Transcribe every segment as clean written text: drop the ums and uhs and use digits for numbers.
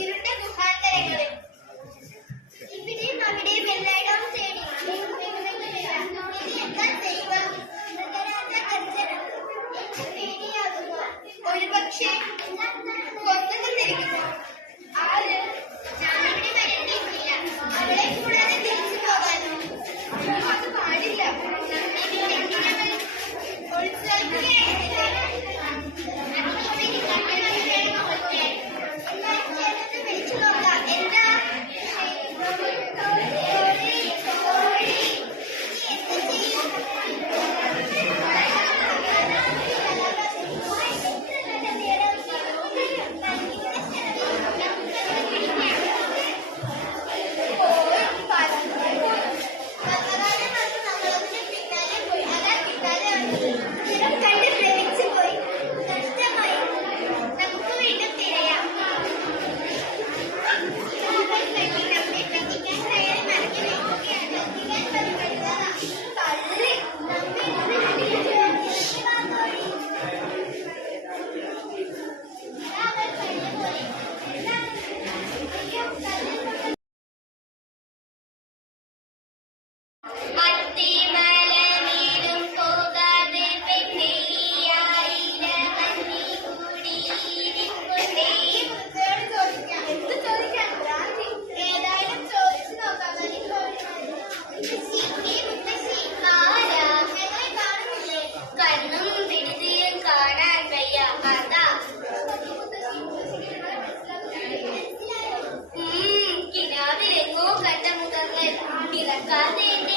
ഇരുണ്ട ഗുഹാന്തരങ്ങളിൽ ഇവിടെയും അവിടെയും എല്ലായിടവും തേടി ഒരു പക്ഷേ കൊന്നുകൊണ്ടിരിക്കുന്നു. ആര് ഞാനിവിടെ വരേണ്ടിയില്ല. അവളെ കൂടാതെ തിരിച്ചു പോകാനോ? അത് പാടില്ല. വിളിച്ചു നോക്കാം. എന്താ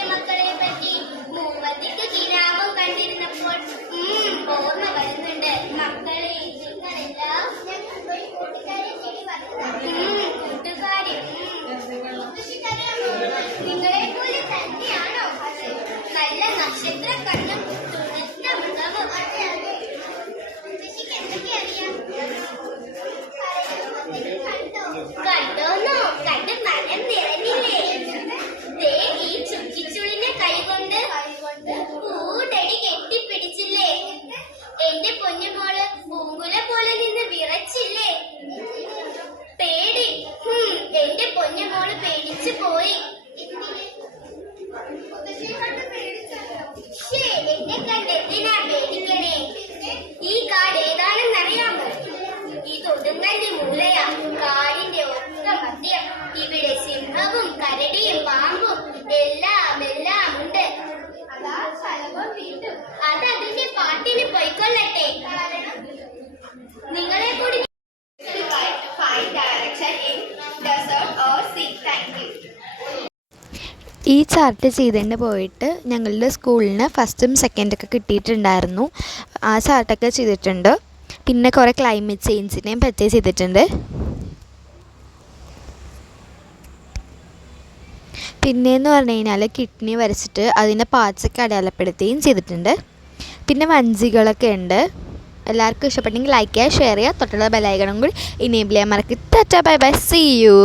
മക്കളെ പറ്റി മൂവത്തിക്ക് കിനാമം കണ്ടിരുന്നപ്പോൾ ഓർമ്മ വരുന്നുണ്ട്. മക്കളെ നിങ്ങളെല്ലാം കൂട്ടുകാരി നിങ്ങളെ പോലെ തന്നെയാണോ? നല്ല നക്ഷത്ര കണ്ണും തുറന്ന മൃഗവും. കണ്ടോന്നോ? കണ്ട് മനം നിറഞ്ഞില്ലേ? ഈ ചുറ്റിച്ചുളിനെ കൈകൊണ്ട് കൂടടി കെട്ടിപ്പിടിച്ചില്ലേ? എന്റെ പൊന്നുമോള് പൂങ്കുല പോലെ നിന്ന് വിറച്ചില്ലേ? പേടി. എന്റെ പൊന്നുമോള് പേടിച്ചു പോയി. എന്നെ കണ്ട് എന്തിനാ പേടിക്കണേ? ഈ കാട് ഏതാണെന്നറിയാമോ? ഇതൊടുങ്ങന്റെ മൂലയാ. കാടിന്റെ ഒത്ത മധ്യം. ഇവിടെ സിംഹവും കരടിയും പാമ്പും എല്ലാം ഉണ്ട്. അതതിന്റെ പാട്ടിന് പോയിക്കൊള്ളട്ടെ. നിങ്ങളെ കൂടി ഈ ചാർട്ട് ചെയ്തുകൊണ്ട് പോയിട്ട് ഞങ്ങളുടെ സ്കൂളിന് ഫസ്റ്റും സെക്കൻഡൊക്കെ കിട്ടിയിട്ടുണ്ടായിരുന്നു. ആ ചാർട്ടൊക്കെ ചെയ്തിട്ടുണ്ട്. പിന്നെ കുറേ ക്ലൈമറ്റ് ചേഞ്ചിനെയും പറ്റി ചെയ്തിട്ടുണ്ട്. പിന്നെയെന്ന് പറഞ്ഞു കഴിഞ്ഞാൽ കിഡ്നി വരച്ചിട്ട് അതിൻ്റെ പാർട്സൊക്കെ അടയാളപ്പെടുത്തുകയും ചെയ്തിട്ടുണ്ട്. പിന്നെ വഞ്ചികളൊക്കെ ഉണ്ട്. എല്ലാവർക്കും ഇഷ്ടപ്പെട്ടെങ്കിൽ ലൈക്ക് ചെയ്യുക, ഷെയർ ചെയ്യുക, തൊട്ടുള്ള ബെല്ലൈക്കണും കൂടി ഇനേബിൾ ചെയ്യാൻ മറക്കരുത്. Tata bye bye, see U.